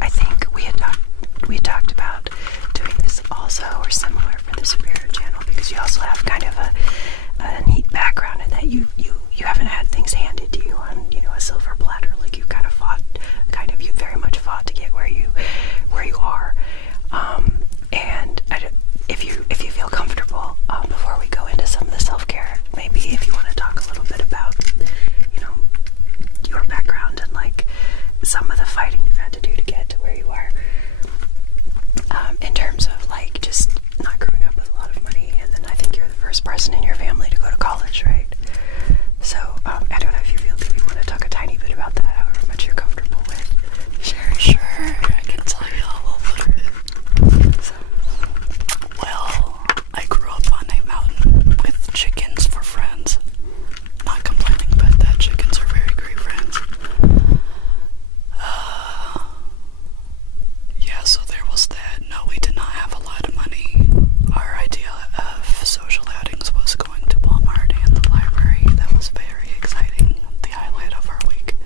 I think we had talked about doing this also or similar for the Superior channel, because you also have kind of a neat background in that you haven't had things handed to you on, you know, a silver platter. Like you you very much fought to get where you are. And if you feel comfortable, before we go into some of the self-care, maybe if you want to talk a little bit about, you know, your background and like some of the fighting you've had to do to get to where you are, in terms of like just not growing up with a lot of money, and then I think you're the first person in your family to go to college, right? So I don't know if you feel that you want to talk a tiny bit about that, however much you're comfortable with. Sure, I can tell you a little bit. So, well, I grew up on a mountain with chickens for friends. Not complaining about that, chickens are very great friends. Yeah, so there was that. No, we did not have a lot of money. Our idea of social outings was going to Walmart and the library. That was very exciting. The highlight of our week.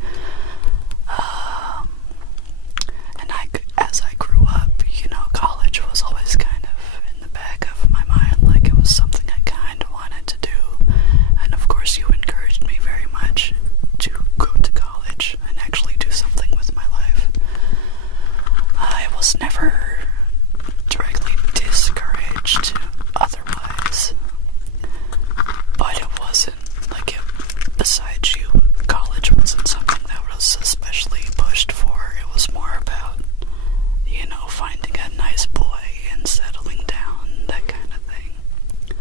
And as I grew up, you know, college was always kind of in the back of my mind, like it was something I kind of wanted to do. And of course you encouraged me very much to go to college and actually do something with my life. I was never directly discouraged otherwise, but it wasn't like besides you, college wasn't something that was especially pushed for. It was more about, you know, finding a nice boy and settling down, that kind of thing.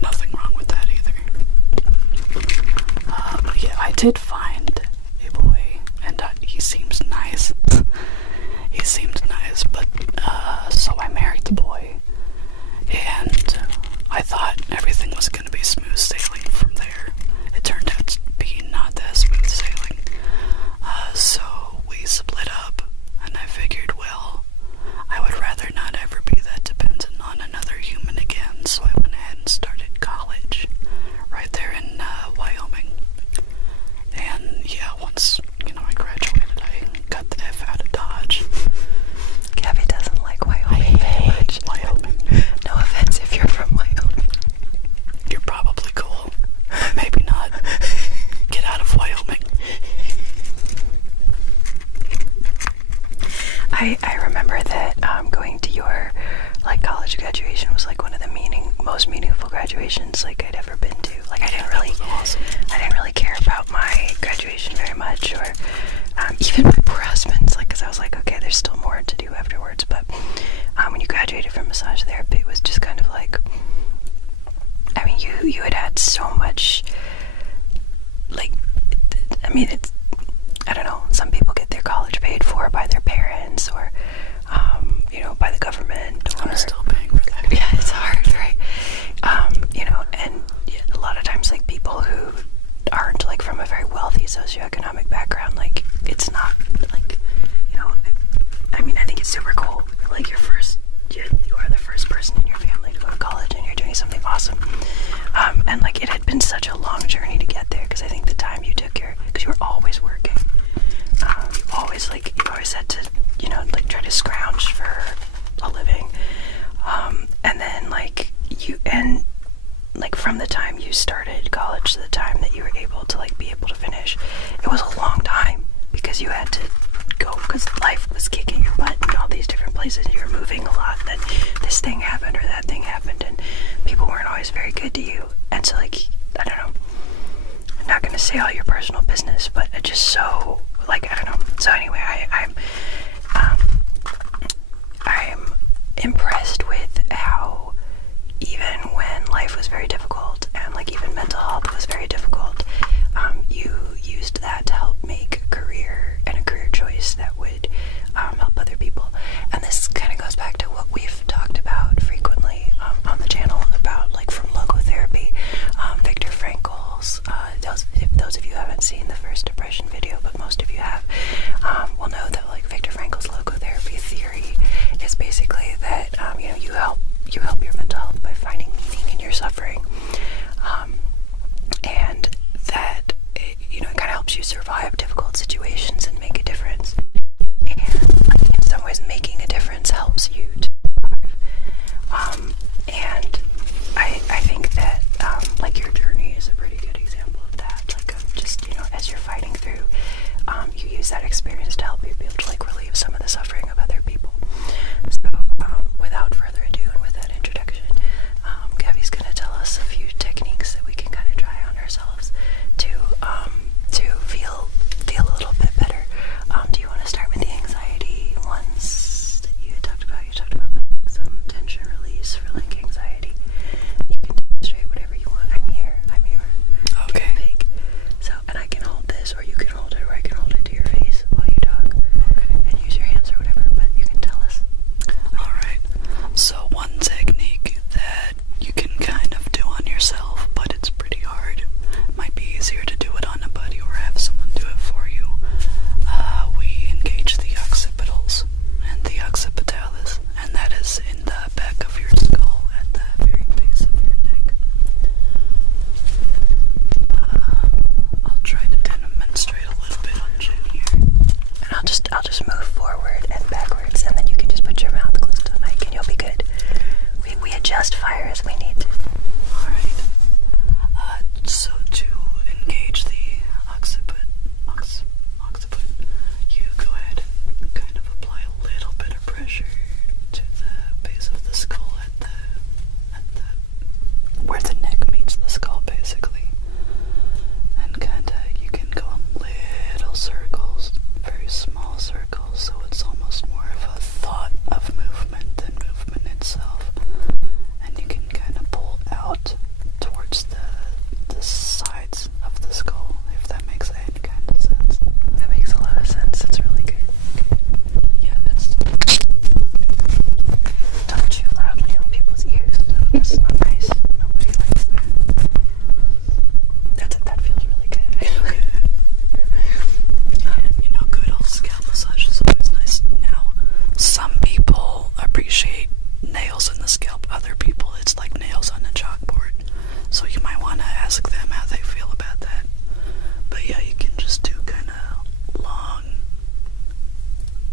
Nothing wrong with that either. But yeah, I did find a boy, and he seems nice. He seemed nice, but so I married the boy, and I thought everything was going to be smooth sailing from there. It turned out to be not that smooth sailing. So we split up, and I figured, well, I would rather not ever be that dependent on another human again, so I went ahead and started college right there in Wyoming. And yeah, once, you know, I graduated, I got the F out of Dodge. Gabby doesn't like Wyoming very much. Wyoming. No offense if you're from Wyoming. You're probably cool, but maybe not. Get out of Wyoming. I remember that going to your like college graduation was like one of the most meaningful graduations like I'd ever been to. Like I didn't really care about my graduation very much, or even my poor husband's, like, because I was like, okay, there's still more to do afterwards. But when you graduated from massage therapy, it was just kind of like, I mean, you had so much, like, I mean, it's, I don't know, some people get their college paid for by their parents, or you know, by the government, or I'm still paying for that. yeah, it's hard, right? You know, and a lot of times, like, people who aren't like from a very wealthy socioeconomic background, like, it's not like, you know, I mean, I think it's super cool. Like, you are the first person in your family to go to college, and you're doing something awesome. And like, it had been such a long journey to get there, because I think the time you took because you were always working. You always had to, you know, like, try to scrounge for a living. And then like from the time you started college to the time that you were able to be able to finish, it was a long time, because you had to go, because life was kicking your butt in all these different places, and you were moving a lot, then this thing happened or that thing happened, and people weren't always very good to you. And so, like, I don't know, I'm not going to say all your personal business, but it just so, like, I don't know. So anyway, I'm impressed with how, even when life was very difficult, and like even mental health was very difficult, you used that to help make a career and a career choice that would help other people. And this kind of goes back to what we've talked about frequently on the channel, about like from logotherapy, Viktor Frankl's, if those of you haven't seen the first depression video, but most of you have, will know that like Viktor Frankl's logotherapy theory is basically that you know, you help your mental health by finding meaning in your suffering, and that it, you know, it kind of helps you survive I'll just move forward and backwards, and then you can just put your mouth close to the mic, and you'll be good. We adjust fire as we need to. All right. So to engage the occiput, you go ahead and kind of apply a little bit of pressure to the base of the skull at the where the neck meets the skull, basically. And kinda you can go in little circles, very small circles, so it's almost more of a thought of movement than movement itself. And you can kind of pull out towards the sides of the skull, if that makes any kind of sense. That makes a lot of sense. That's really good. Yeah, that's... Don't chew loudly on people's ears. That's not nice. Nobody likes that. That feels really good. And, good old scalp massage is always nice. Now, some people appreciate nails in the scalp. Other people, it's like nails on a chalkboard. So you might want to ask them how they feel about that. But yeah, you can just do kind of long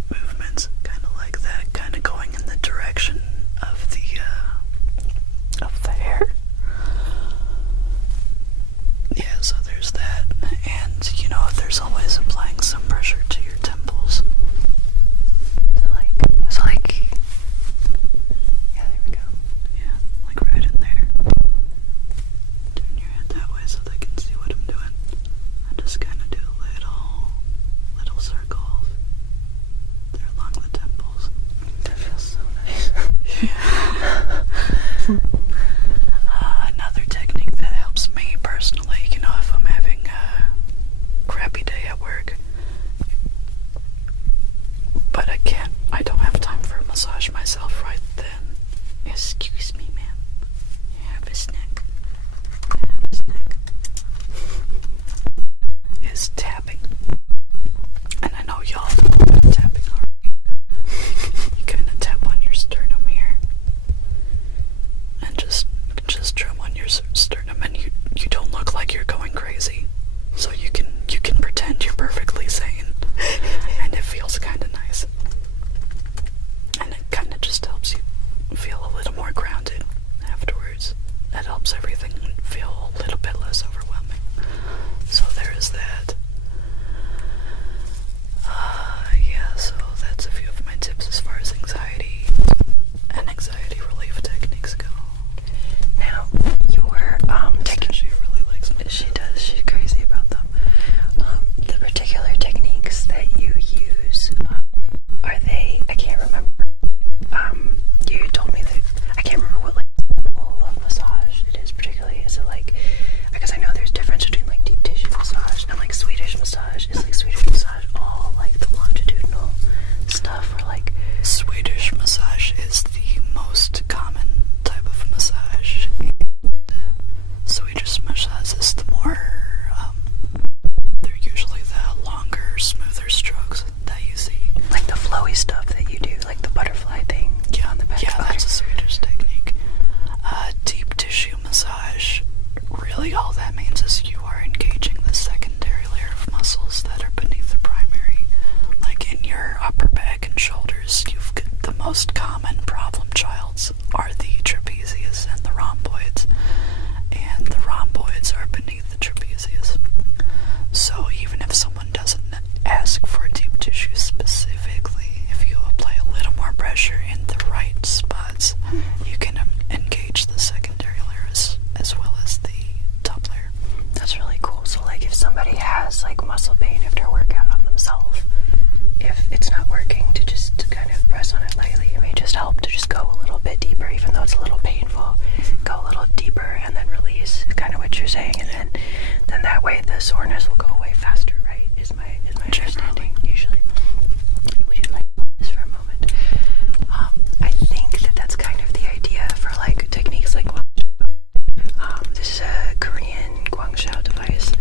movements, kind of like that, kind of going in the direction of the hair. Yeah, so there's that. And, there's always applying some pressure to your temples. Yeah, there we go. Yeah, like right in there. Turn your head that way so they can see what I'm doing. I just kind of do little circles there along the temples. That feels so nice. Another technique that helps me personally, if I'm having a crappy day at work, but I don't have time for a massage myself right then. Excuse me, ma'am. Have a snack. Is tapping. And I know y'all know about tapping already. You kind of tap on your sternum here. And just drum on your sternum, and you don't look like you're going crazy. So you can pretend you're perfectly sane. And it feels kind of nice. And it kind of just helps you feel a little more grounded afterwards. That helps everything feel a little bit less overwhelming. So there is that. Yeah, so that's a few of my tips as far as anxiety and anxiety relief techniques go. Now, your She really likes them. She does. She's crazy about them. The particular techniques that you use, are they? I can't remember. You told me that I can't remember what level of massage it is particularly. Is it like? Because I know there's difference between like deep tissue massage and like Swedish massage. Is like Swedish massage all like the longitudinal stuff, or like Swedish massage is the most common type of massage. Swedish massage is the more, they're usually the longer, smoother strokes that you see. like the flowy stuff that you do, like the butterfly thing on the back? Yeah, that's a Swedish technique. Deep tissue massage, really all that means is you are engaging the secondary layer of muscles that are beneath the primary. Like in your upper back and shoulders, you've got the most common problem childs are the trapezius and the rhomboids. And the rhomboids are beneath the trapezius. So even if someone doesn't ask for deep tissue specifically, if you apply a little more pressure in the right spots, you can engage the secondary layers as well as the top layer. That's really cool. So like if somebody has like muscle pain after a workout on themselves, if it's not working, to just kind of press on it lightly, it may just help to just go a little bit deeper, even though it's a little painful. Go a little deeper and then release, kind of what you're saying, and then that way the soreness will go away faster, right? Is my understanding usually. Would you like this for a moment? I think that's kind of the idea for like techniques like this is a Korean guangzhou device.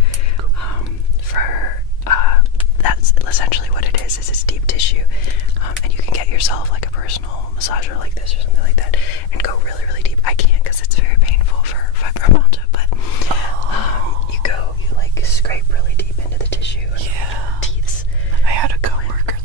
That's essentially what it is it's deep tissue, and you can get yourself like a personal massager like this or something like that and go really, really deep. I can't because it's very painful for fibromyalgia, but you like scrape really deep into the tissue and the teeth. I had a coworker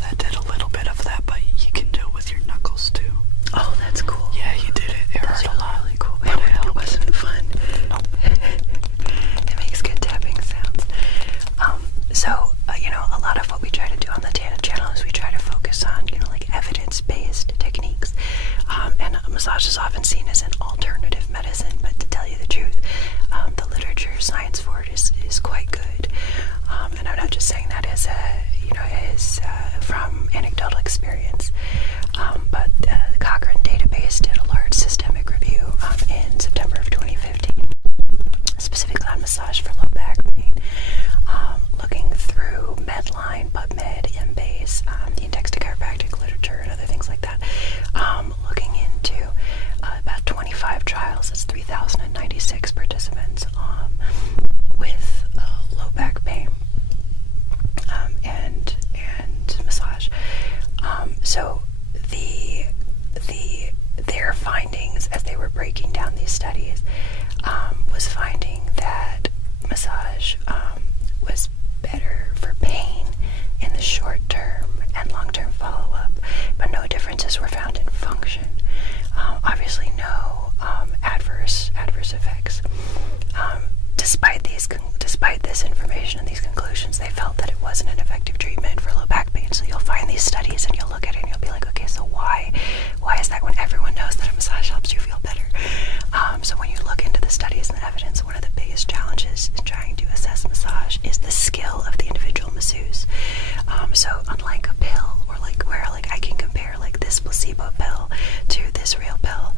is often seen as an alternative medicine, but to tell you the truth, the literature science for it is quite good. And I'm not just saying that as from anecdotal experience. But the Cochrane database did a large systemic review in September of 2015, specifically on massage for low back pain, looking through Medline, PubMed, Embase, the Index to Chiropractic Literature, and other things like that, looking into about 25 trials. That's 3,096 participants with low back pain and massage. So their findings as they were breaking down these studies was finding that massage was better for pain in the short term and long-term follow-up, but no differences were found in function. Obviously no adverse effects. Despite this information and these conclusions, they felt that it wasn't an effective treatment for low back pain. So you'll find these studies and you'll look at it and you'll be like, okay, so why is that when everyone knows that a massage helps you feel better? So when you look into the studies and the evidence, one of the biggest challenges in trying to assess massage is the skill of the individual masseuse. So unlike a pill, or where I can compare this placebo pill to this real pill,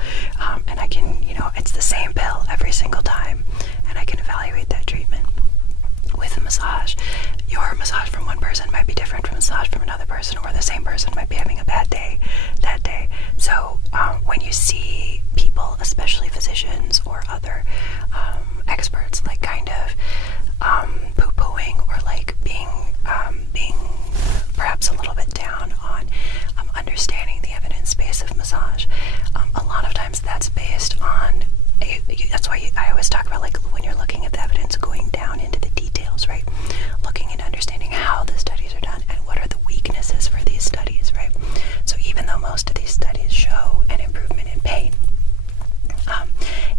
and I can, it's the same pill every single time, and I can evaluate that treatment. With a massage, your massage from one person might be different from massage from another person, or the same person might be having a bad day that day. So when you see people, especially physicians or other experts, kind of poo-pooing or being perhaps a little bit down on understanding the evidence base of massage, a lot of times that's based on that's why I always talk about when you're looking at the evidence, going down into the details, right? Looking into understanding how the studies are done and what are the weaknesses for these studies, right? So even though most of these studies show an improvement in pain,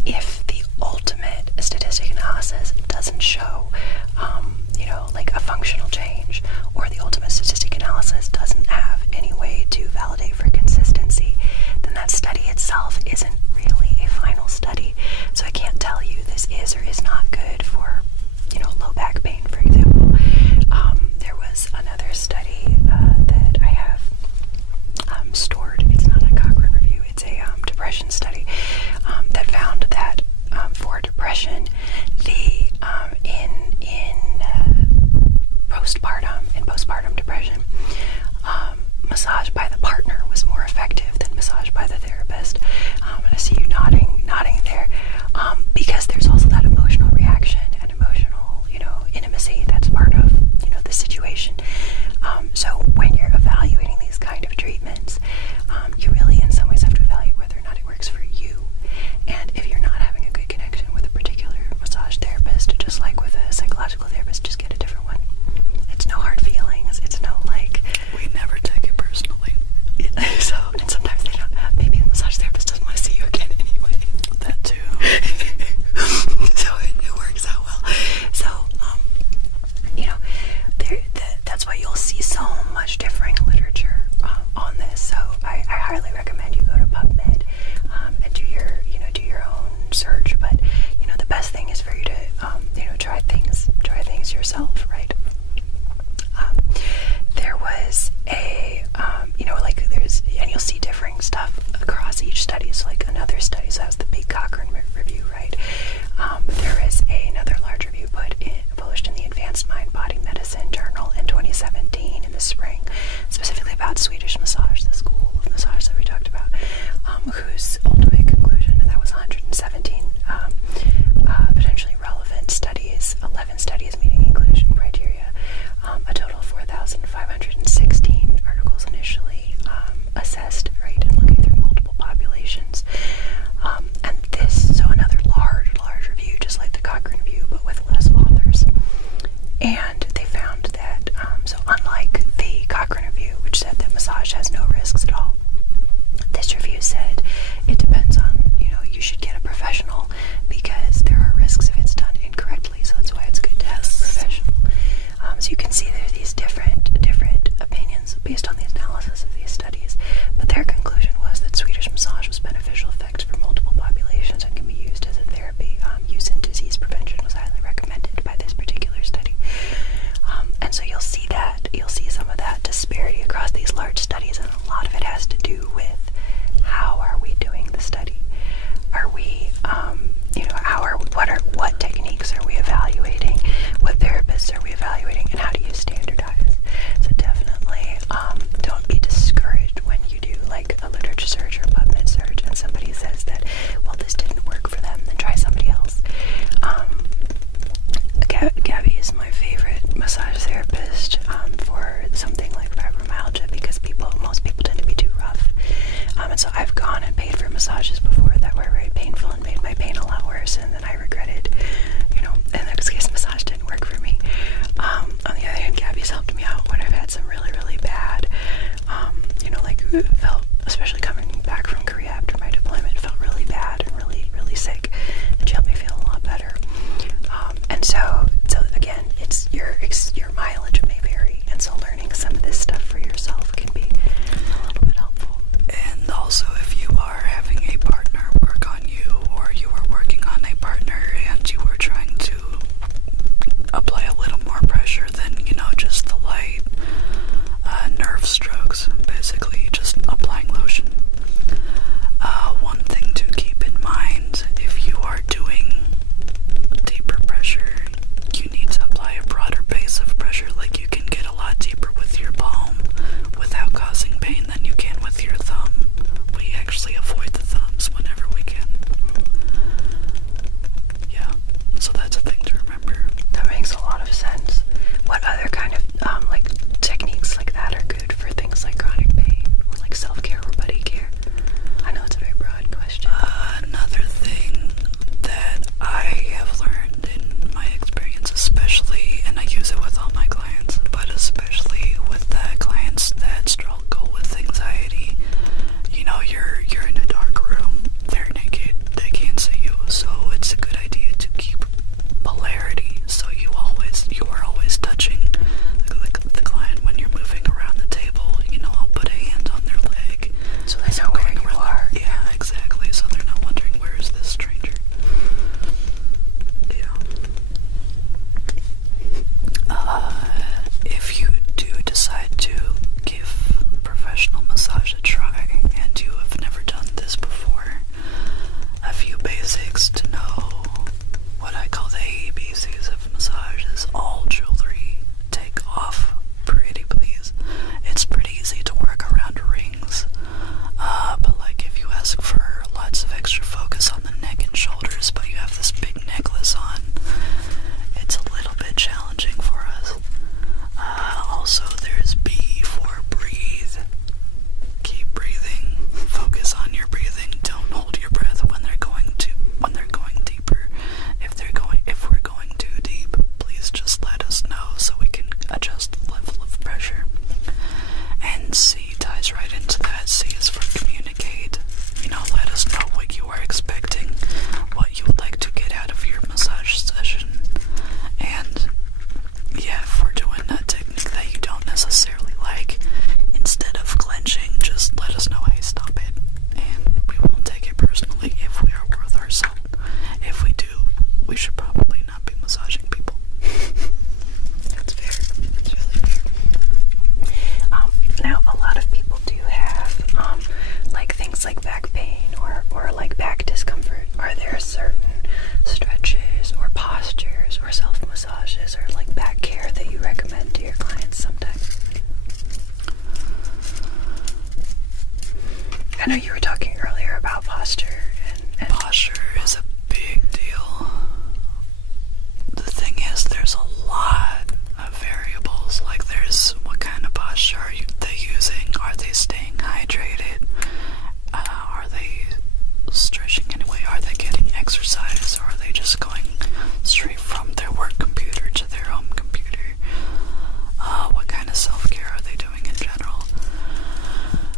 if the ultimate statistic analysis doesn't show a functional change, or the ultimate statistic analysis doesn't have any way to validate for consistency, then that study itself isn't really a final study. So I can't tell you this is or is not good for low back pain, for example. There was another study that I have stored. It's not a Cochrane review, it's a depression study that found that for depression, postpartum depression, massage by the partner was more effective than massage by the therapist. And I see you nodding there, because there's also that emotional reaction and emotional, intimacy that's part of, the situation. So when you're evaluating these kind of treatments, you really in some ways have to evaluate whether or not it works for you. And if you're not having a good connection with a particular massage therapist, just like with a psychological therapist, just get a different one. It's no hard feelings. It's no we never take it personally. So, and sometimes they don't. Maybe the massage therapist doesn't want to see you again anyway. That too. So it works out well. So, that's why you'll see so much differing literature on this. So I highly recommend you go to PubMed and do your own search. But the best thing is for you to try things yourself, right? There was and you'll see differing stuff across each study. So another study, so that was the big Cochrane review, right? But there is another large review published in the Advanced Mind Body Medicine Journal in 2017 in the spring, specifically about Swedish massage, the school of massage that we talked about, whose ultimate conclusion, and that was 117 potentially relevant studies, 11 studies meeting inclusion criteria, a total of 4,516 articles initially assessed, right, and looking through multiple populations. So another large review, just like the Cochrane review, but with less authors. And they found that, so unlike the Cochrane review, which said that massage has no risks at all, this review said it depends on, you should get a professional because there are risks if it's done incorrectly. So that's why it's good to have a professional. So you can see there are these different opinions based on the analysis of these studies. But their conclusion was that Swedish massage was beneficial effects for felt, especially coming back from Korea after my deployment, felt really bad and really, really sick. And she helped me feel a lot better. And so again, it's your mileage may vary, and so learning some of this stuff for yourself can be a little bit helpful. And also, if you are having a partner work on you, or you are working on a partner and you are trying to apply a little more pressure than, just the light nerve strokes, basically just applying lotion. One thing to keep in mind, if you are doing deeper pressure, you need to apply a broader base of pressure. Like, you can get a lot deeper with your palm without causing pain than you can with your thumb. We actually avoid the thumbs whenever we can. Yeah, so that's a thing to remember. That makes a lot of sense. What other kind of techniques like that are good for things like chronic pain, or like self-care or buddy care? I know it's a very broad question. Another thing that I have learned in my experience, especially, and I use it with all my clients, but especially with the clients that struggle with anxiety, you're in a dark room, they're naked, they can't see you, so it's a good idea to keep polarity, so you are always touching the client when you're moving around the table. I'll put a hand on their leg, so they know where you are. Yeah, exactly, so they're not wondering, where is this stranger? Yeah. If you do decide to give professional massage a try, and you have never done this before, a few basics to know what I call the ABCs of massage is all jewelry take off, pretty please. It's pretty easy to work around rings, but if you ask for lots of extra focus on the neck and shoulders, but you have this big necklace on, it's a little bit challenging for us. Also, there's B for breathe. Keep breathing. Focus on your breathing. Don't hold your breath when they're going deeper. If we're going too deep, please just let us know so we can adjust the level of pressure. And C ties right into that. C is for communicate. Let us know what you are expecting, what you would like to get out of your massage session. And yeah, if we're doing a technique that you don't necessarily like, instead of clenching, just let us know, hey, stop it. And we won't take it personally if we are worth our salt. If we do, we should probably not be massaging people. That's fair. That's really fair. Now, a lot of people do have things like back pain or back discomfort. Are there certain stretches or postures or self-massages or back care that you recommend to your clients sometimes? I know you were talking earlier about posture and posture is a big deal. The thing is, there's a lot of variables. There's what kind of posture are they using? Are they staying hydrated? Are they stretching anyway? Are they getting exercise? Or are they just going straight from their work computer to their home computer? What kind of self-care are they doing in general?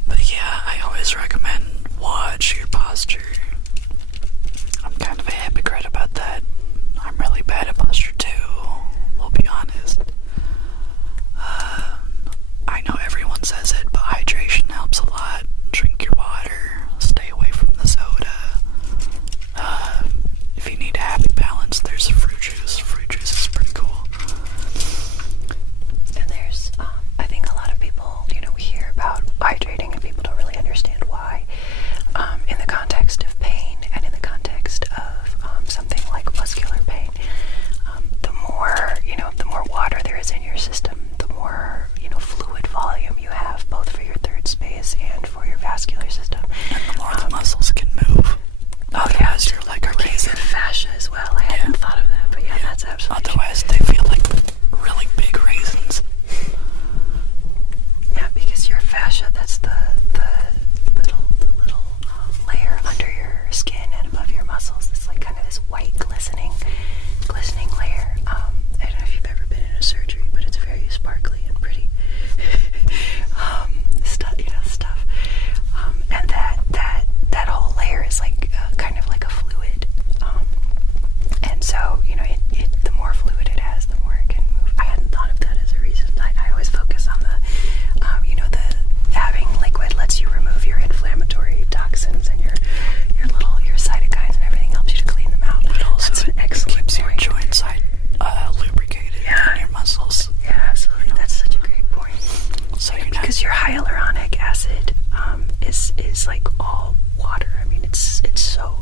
But yeah, I always recommend watch your posture. I'm kind of a hypocrite about that. I'm really bad at posture too, we'll be honest. I know everyone says it, but hydration helps a lot. Drink your water, stay away from the soda. If you need a happy balance, there's fruit juice. Fruit juice is pretty cool. And there's, I think a lot of people, we hear about hydrating and people don't really understand why. In the context of pain and in the context of something like muscular pain, the more water there is in your system, the more, fluid volume you have, both for your third space and for your vascular system. And the more the muscles can move. Otherwise, you're like a raisin. Your fascia as well. I hadn't thought of that, but yeah, that's absolutely Otherwise, they feel like really big raisins. Yeah, because your fascia, that's the little layer under your skin and above your muscles. It's kind of this white glistening layer. I don't know if you've ever been in a surgery, but it's very sparkly and pretty. Stuff. hyaluronic acid is like all water. I mean, it's so,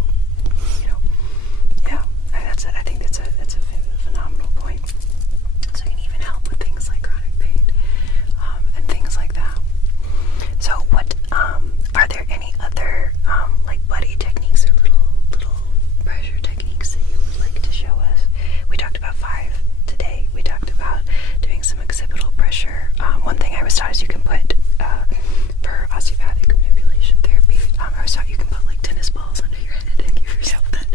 yeah. I think that's a phenomenal point. So it can even help with things like chronic pain and things like that. So what are there any other like buddy techniques or little pressure techniques that you would like to show us? We talked about 5 today. We talked about doing some occipital pressure. One thing I was taught is you can put for osteopathic manipulation therapy. I was taught you can put like tennis balls under your head and give yourself that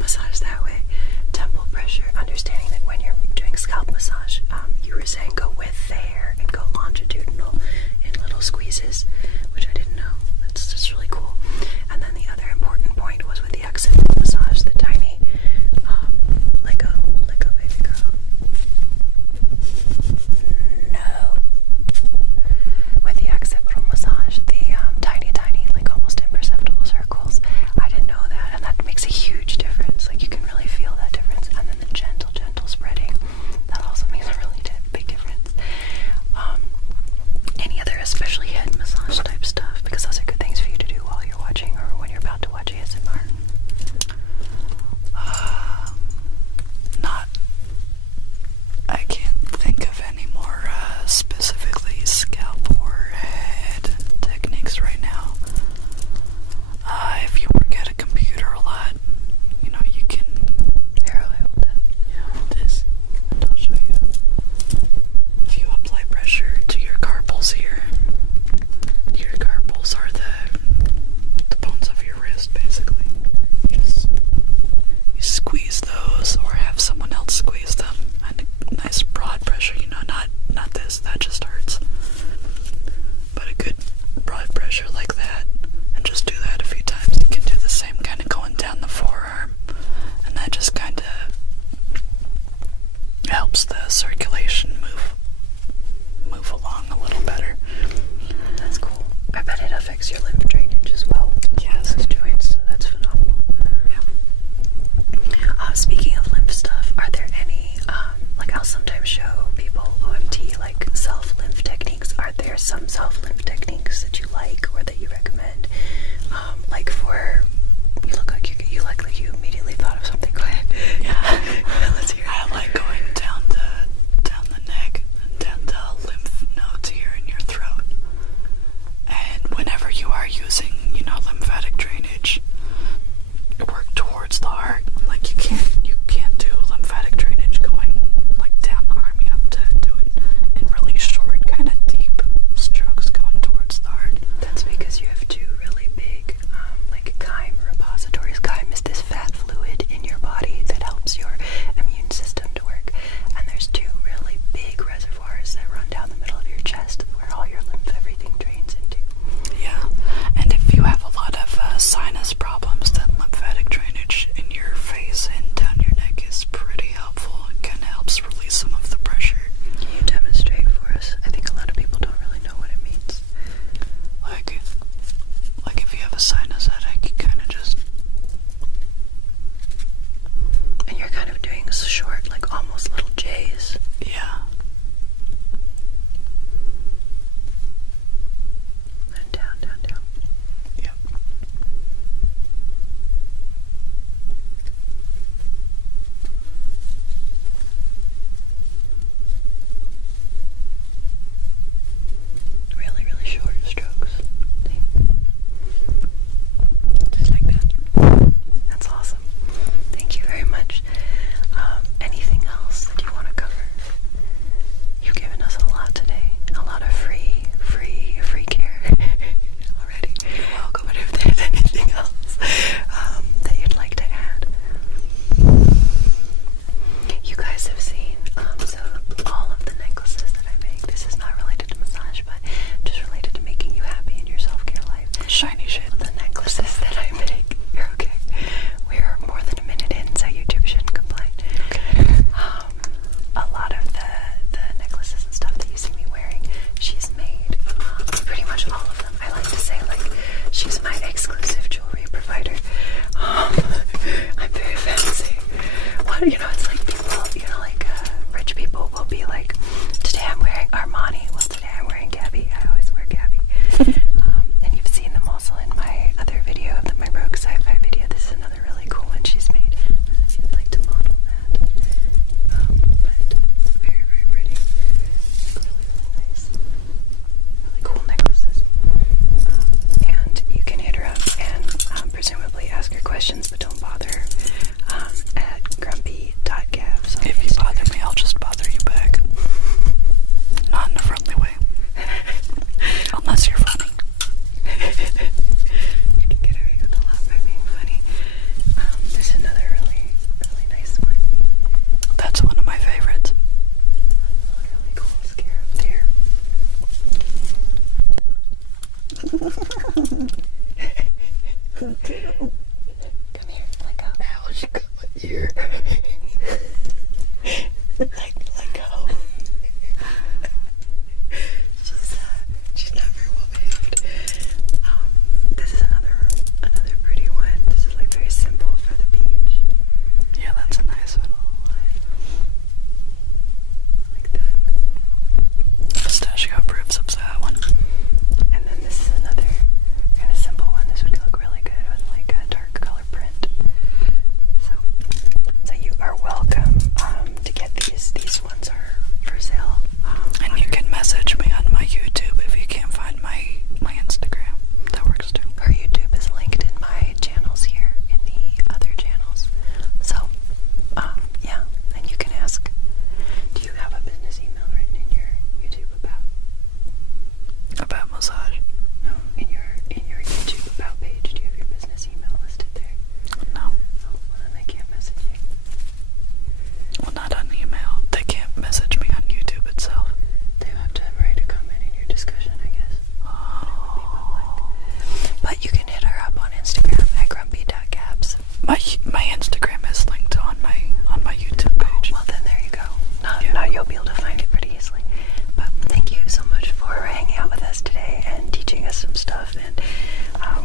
massage that way. Temple pressure, understanding that when you're doing scalp massage, you were saying go with the hair and go longitudinal in little squeezes, which I didn't know. That's just really cool. And then the other important point was with the occipital massage, the tiny, like a baby girl. No. With the occipital massage, the tiny, like almost imperceptible circles. I didn't know that, and that makes a huge difference. Like you can really feel that difference. And then the gentle spreading, that also makes a really big difference. Any other especially head massage type stuff, because those are good things for you to do while you're watching or when you're about to watch ASMR. I can't think of any more specifically scalp or head techniques right now. If you work at a computer a lot, you can... Here, I'll hold that. Yeah, hold this, and I'll show you. If you apply pressure to your carpals here, your carpals are the bones of your wrist, basically. You squeeze those, or have someone else squeeze them, and a nice broad pressure, not this, that just hurts. But a good broad pressure like that, and just do that a few times. You can do the same kind of going down the forearm, and that just kind of helps the circulation move along a little better. That's cool. I bet it affects your lymph drainage as well. Yes. Those joints, so that's phenomenal. Yeah. Speaking of lymph stuff, are there any, like I'll sometimes show people OMT, like self-lymph techniques. Are there some self-lymph techniques that you like or that you recommend? Like for, you look like you immediately thought of something. Go ahead. Yeah. Let's hear it. I like going down the neck and down the lymph nodes here in your throat. And whenever you are using, lymphatic drainage, work towards the heart. Like you can't do lymphatic drainage going like down the arm. You have to do it in really short, kind of deep strokes going towards the heart. That's because you have 2 really big, like chyme repositories. Chyme is this fat fluid in your body that helps your immune system to work. Come here, let go. Ow, she got my ear. Let go. She's not very well behaved. This is another pretty one. This is like very simple for the beach. Yeah, that's a nice one. Like that. Pistachio approves of that one. And then this is another kind of simple one. This would look really good with like a dark color print. So you are welcome to get these. These ones are for sale. And you can message me on my YouTube if you can't find my Instagram. That works too. Our YouTube is linked in my channels here, in the other channels. So, yeah, and you can ask, do you have a business email written in your YouTube about? About massage? No, in your YouTube about page, do you have your business email listed there? No. Oh, well then they can't message you. Well, not on email. They can't message me on YouTube itself. They have to write a comment in your discussion, I guess. Oh. But you can hit her up on Instagram at grumpy.gaps. My Instagram is linked on my YouTube page. Well, then there you go. Now you'll be able to find it pretty easily. But thank you so much for hanging out with us today and teaching us some stuff. And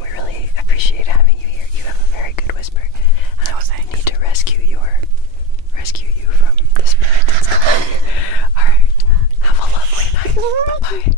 we really appreciate having you here. You have a very good whisper. And I also need to rescue you from the spirit that's coming. All right. Have a lovely night. Bye-bye.